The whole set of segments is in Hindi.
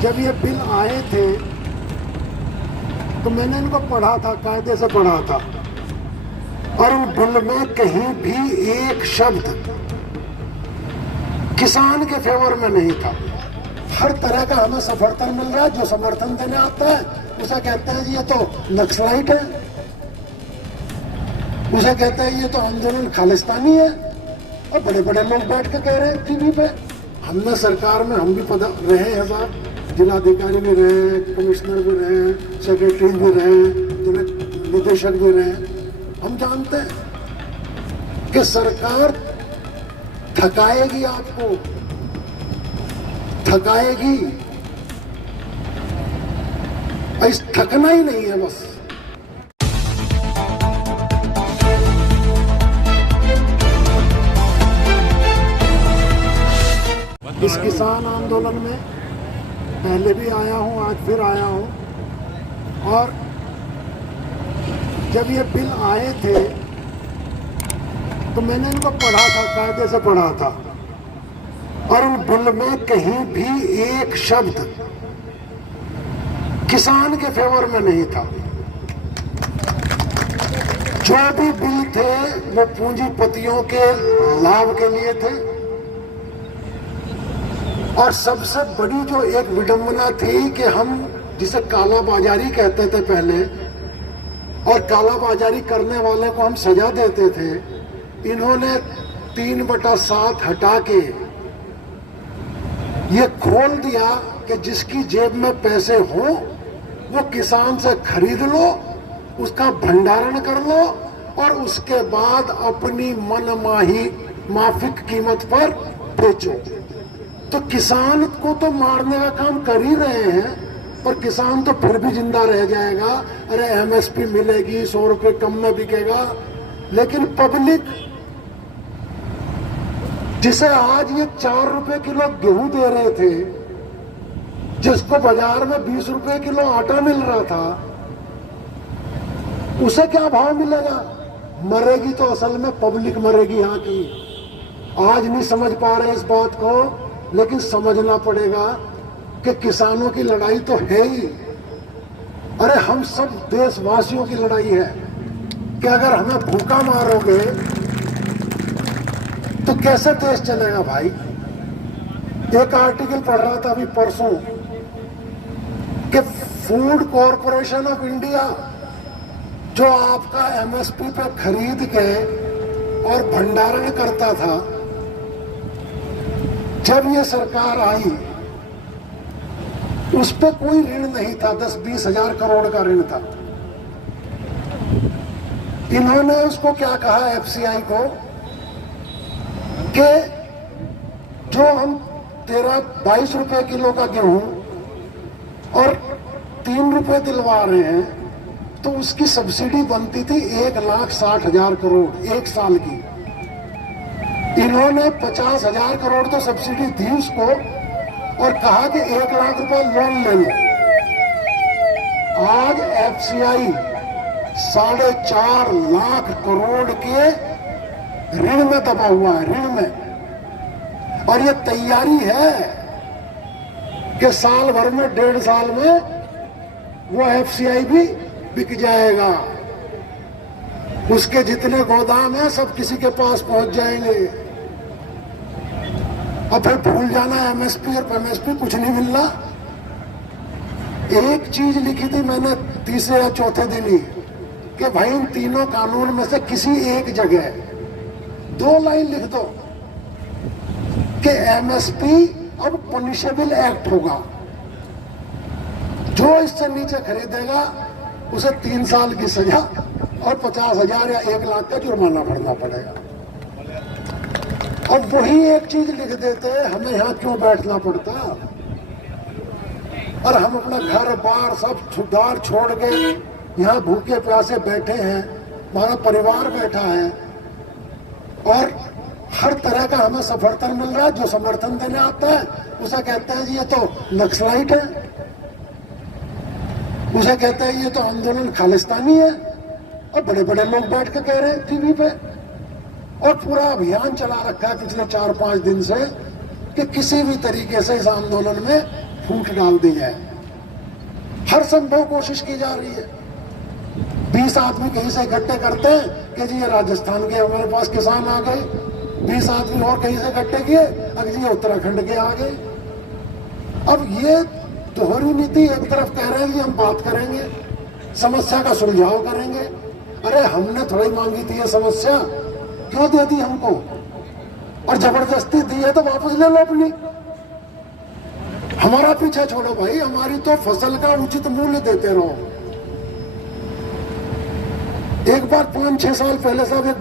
जब ये बिल आए थे तो मैंने इनको पढ़ा था, कायदे से पढ़ा था, और उन बिल में कहीं भी एक शब्द किसान के फेवर में नहीं था। हर तरह का हमें समर्थन मिल रहा है। जो समर्थन देने आता है उसे कहते हैं ये तो नक्सलाइट है, उसे कहते हैं ये तो आंदोलन खालिस्तानी है, और बड़े बड़े लोग बैठ के कह रहे हैं टीवी पे। हमने सरकार में हम भी रहे हैं साहब, जिलाधिकारी भी रहे हैं, कमिश्नर भी रहे हैं, सेक्रेटरी भी रहे हैं, निदेशक भी रहे हैं। हम जानते हैं कि सरकार थकाएगी, आपको थकाएगी। इस थकना ही नहीं है बस। इस किसान आंदोलन में पहले भी आया हूं, आज फिर आया हूं, और जब ये बिल आए थे तो मैंने इनको पढ़ा था, कायदे से पढ़ा था, और उन बिल में कहीं भी एक शब्द किसान के फेवर में नहीं था। जो भी बिल थे वो पूंजीपतियों के लाभ के लिए थे। और सबसे बड़ी जो एक विडंबना थी कि हम जिसे काला बाजारी कहते थे पहले, और काला बाजारी करने वाले को हम सजा देते थे, इन्होंने 3/7 हटा के ये खोल दिया कि जिसकी जेब में पैसे हो वो किसान से खरीद लो, उसका भंडारण कर लो, और उसके बाद अपनी मनमाही माफिक कीमत पर बेचो। तो किसान को तो मारने का काम कर ही रहे हैं, और किसान तो फिर भी जिंदा रह जाएगा। अरे एमएसपी मिलेगी, 100 रुपए कम में बिकेगा। लेकिन पब्लिक जिसे आज ये 4 रुपए किलो गेहूं दे रहे थे, जिसको बाजार में 20 रुपए किलो आटा मिल रहा था, उसे क्या भाव मिलेगा? मरेगी तो असल में पब्लिक मरेगी यहाँ की। आज नहीं समझ पा रहे इस बात को, लेकिन समझना पड़ेगा कि किसानों की लड़ाई तो है ही। अरे हम सब देशवासियों की लड़ाई है कि अगर हमें भूखा मारोगे तो कैसे देश चलेगा भाई। एक आर्टिकल पढ़ रहा था अभी परसों कि फूड कॉरपोरेशन ऑफ इंडिया जो आपका एमएसपी पे खरीद के और भंडारण करता था, जब ये सरकार आई उस पे कोई ऋण नहीं था, 10-20 हजार करोड़ का ऋण था। इन्होंने उसको क्या कहा, एफसीआई को, कि जो हम तेरा 22 रुपए किलो का गेहूं और 3 रुपए दिलवा रहे हैं, तो उसकी सब्सिडी बनती थी 1,60,000 करोड़ एक साल की। इन्होंने 50,000 करोड़ तो सब्सिडी दी उसको, और कहा कि 1 लाख रुपए लोन ले लो। आज एफसीआई 4.5 लाख करोड़ के ऋण में दबा हुआ है, ऋण में। और ये तैयारी है कि साल भर में, 1.5 साल में वो एफसीआई भी बिक जाएगा। उसके जितने गोदाम हैं सब किसी के पास पहुंच जाएंगे। और फिर भूल जाना एमएसपी और एमएसपी, कुछ नहीं मिलना। एक चीज लिखी थी मैंने तीसरे या चौथे दिन ही कि भाई इन तीनों कानून में से किसी एक जगह 2 लाइन लिख दो कि एमएसपी अब पनिशेबल एक्ट होगा। जो इससे नीचे खरीदेगा उसे 3 साल की सजा और 50,000 या 1 लाख का जुर्माना भरना पड़ेगा। अब वही एक चीज लिख देते, हमें यहाँ क्यों बैठना पड़ता? और हम अपना घर बार सब छुट्टार छोड़ के यहाँ भूखे प्यासे बैठे हैं, हमारा परिवार बैठा है, और हर तरह का हमें समर्थन मिल रहा है। जो समर्थन देने आता है उसे कहते हैं ये तो नक्सलाइट है, उसे कहते हैं ये तो आंदोलन खालिस्तानी है, और बड़े बड़े लोग बैठ के कह रहे हैं टीवी पे। और पूरा अभियान चला रखा है पिछले 4-5 दिन से कि किसी भी तरीके से इस आंदोलन में फूट डाल दी जाए। हर संभव कोशिश की जा रही है। 20 आदमी कहीं से इकट्ठे करते हैं कि जी ये राजस्थान के हमारे पास किसान आ गए, 20 आदमी और कहीं से इकट्ठे किए, अगर जी उत्तराखंड के आ गए। अब ये दोहरी नीति, एक तरफ कह रहे हैं कि हम बात करेंगे, समस्या का सुलझाव करेंगे। अरे हमने थोड़ी मांगी थी ये समस्या, क्यों दे दी हमको? और जबरदस्ती दी है तो वापस ले लो अपनी। हमारा पीछा छोड़ो भाई, हमारी तो फसल का उचित मूल्य देते रहो। एक बार 5-6 साल पहले साहब एक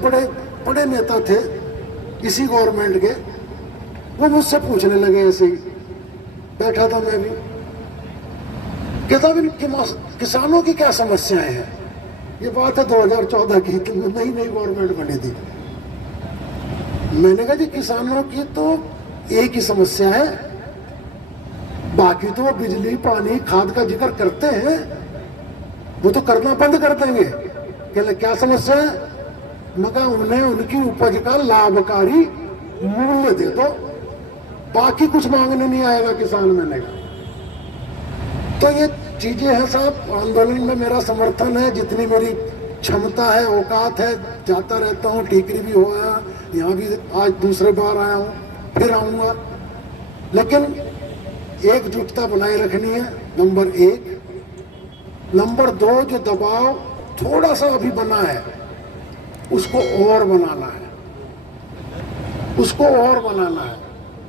बड़े नेता थे इसी गवर्नमेंट के, वो मुझसे पूछने लगे, ऐसे ही बैठा था मैं भी, कहता भी किसानों की क्या समस्याएं हैं। ये बात है 2014 की, नई गवर्नमेंट बनी थी। मैंने कहा जी किसानों की तो एक ही समस्या है, बाकी तो वो बिजली पानी खाद का जिक्र करते हैं, वो तो करना बंद कर देंगे। कहले क्या समस्या है? मगर उन्हें उनकी उपज का लाभकारी मूल्य दे दो, बाकी कुछ मांगने नहीं आएगा किसान। मैंने कहा तो ये चीजें हैं साहब। आंदोलन में मेरा समर्थन है, जितनी मेरी क्षमता है, औकात है, जाता रहता हूँ। टीकरी भी हुआ, यहाँ भी आज दूसरे बार आया हूँ, फिर आऊंगा। लेकिन एकजुटता बनाए रखनी है, नंबर 1। नंबर 2, जो दबाव थोड़ा सा अभी बना है उसको और बनाना है, उसको और बनाना है।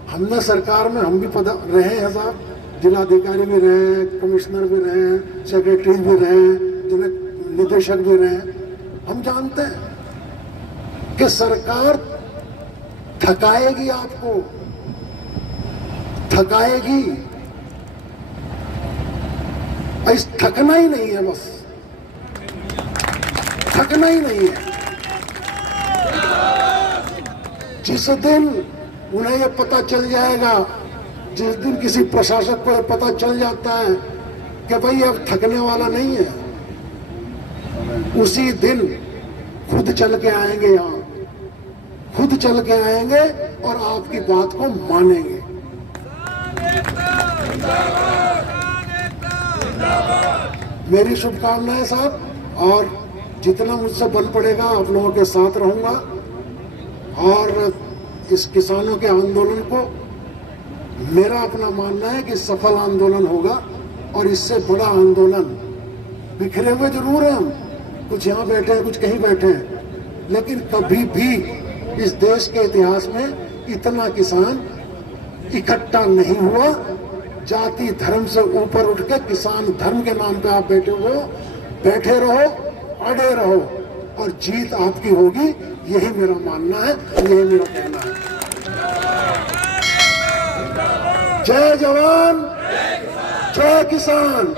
हमने सरकार में हम भी रहे हैं साहब, जिलाधिकारी भी रहे हैं, कमिश्नर भी रहे हैं, सेक्रेटरी भी रहे हैं, निदेशक भी रहे हैं। हम जानते हैं कि सरकार थकाएगी, आपको थकाएगी। इस थकना ही नहीं है, बस थकना ही नहीं है। जिस दिन उन्हें ये पता चल जाएगा, जिस दिन किसी प्रशासक को ये पता चल जाता है कि भाई अब थकने वाला नहीं है, उसी दिन खुद चल के आएंगे, यहाँ खुद चल के आएंगे और आपकी बात को मानेंगे। मेरी शुभकामनाएं साहब, और जितना मुझसे बन पड़ेगा आप लोगों के साथ रहूंगा। और इस किसानों के आंदोलन को मेरा अपना मानना है कि सफल आंदोलन होगा, और इससे बड़ा आंदोलन। बिखरे हुए जरूर हैं हम, कुछ यहाँ बैठे हैं, कुछ कहीं बैठे हैं, लेकिन कभी भी इस देश के इतिहास में इतना किसान इकट्ठा नहीं हुआ। जाति धर्म से ऊपर उठ के किसान धर्म के नाम पे आप बैठे रहो, अड़े रहो, और जीत आपकी होगी। यही मेरा मानना है, यही मेरा कहना है। जय जवान, जय किसान।